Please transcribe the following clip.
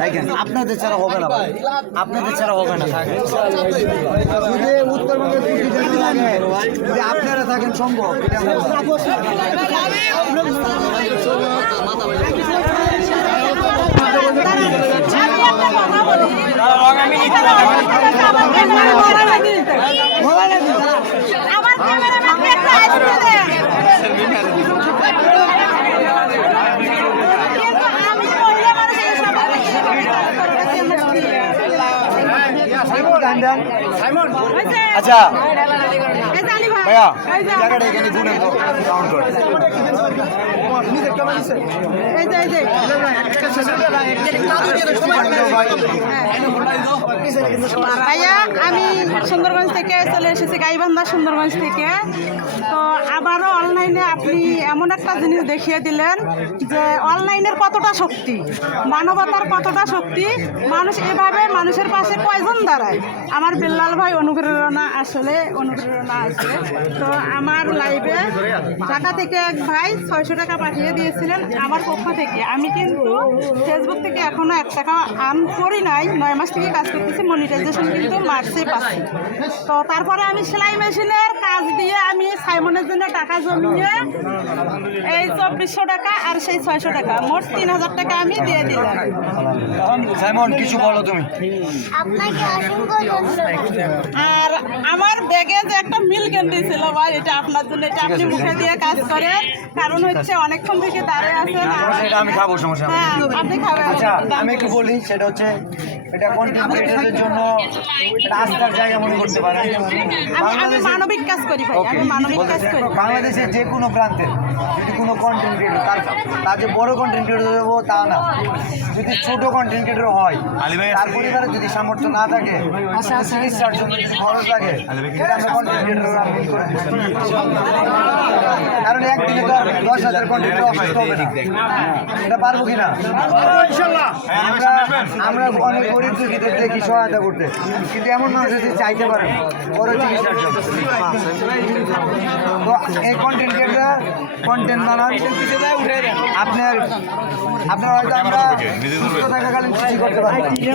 দেখেন আপনাদের ছাড়া হবে না ভাই, আপনাদের ছাড়া হবে না। যদি উত্তরবঙ্গের যদি লাগে, যদি আপনারা থাকেন সম্ভব এটা আচ্ছা ভাইয়া জায়গাটা এখানে গুনেন তো কাউন্ট করে ভাইয়া আমি সুন্দরগঞ্জ থেকে চলে এসেছি, গাইবান্ধা সুন্দরগঞ্জ থেকে। তো আবারও অনলাইনে আপনি এমন একটা জিনিস দেখিয়ে দিলেন যে অনলাইনের কতটা শক্তি, মানবতার কতটা শক্তি। মানুষ এভাবে মানুষের পাশে কয়জন দাঁড়ায়। আমার বিল্লাল ভাই অনুপ্রেরণা, আসলে অনুপ্রেরণা আছে। তো আমার লাইভে ঢাকা থেকে এক ভাই 600 টাকা পাঠিয়ে দিয়েছিলেন আমার পক্ষ থেকে। আমি কিন্তু ফেসবুক থেকে এখনো 1 টাকা আর্ন করি নাই, 9 মাস থেকে কাজ করতেছি, মনিটাইজেশন কিন্তু মার্চে পাচ্ছি। তো তারপরে আমি সেলাই মেশিনের কাজ দিয়ে আমি সাইমনের জন্য টাকা জমিয়ে এই 2400 টাকা আর সেই 600 টাকা মোট 3000 টাকা আমি দিয়ে দিলাম। সাইমন কিছু বলো তুমি। আর আমার ব্যাগে যে একটা মিল ক্যান্ডি ছিল ভাই, এটা আপনার জন্য, এটা আপনি মুখে দিয়ে কাজ করেন, কারণ হচ্ছে অনেকক্ষণ থেকে দাঁড়িয়ে আছেন। এটা আমি খাবো, সমস্যা নেই। হ্যাঁ আপনি খাবেন। আচ্ছা আমি একটু বলি, সেটা হচ্ছে এটা কন্টেন্ট ক্রিয়েটরদের জন্য রাস্তার জায়গা মনে করতে পারেন। আমি মানবিক কাজ করি ভাই, আমি মানবিক কাজ করি। বাংলাদেশের যে কোনো প্রান্তে যদি কোনো কন্টেন্ট ক্রিয়েটর তার যে বড় কন্টেন্ট ক্রিয়েটর দেবো তা না, যদি ছোট কন্টেন্ট ক্রিয়েটর হয়, তার পরিবারে যদি সামর্থ্য না থাকে, চিকিৎসার জন্য যদি খরচ লাগে, সেটা আমরা কন্টেন্ট ক্রিয়েটররা মিল করে দিই। কারণ একদিনে তো 10,000 কন্টেন্ট অসুস্থ হবে না, এটা পারবো কিনা? আমরা অনেক গরিব দুঃখীদের দেখি সহায়তা করতে, কিন্তু এমন মানুষ যদি চাইতে পারেন বড় চিকিৎসার জন্য। তো এই কন্টেন্ট ক্রিয়েটররা কন্টেন্ট বানান, আপনার হয়তো আমরা সুস্থ থাকাকালীন কিছু করতে পারি।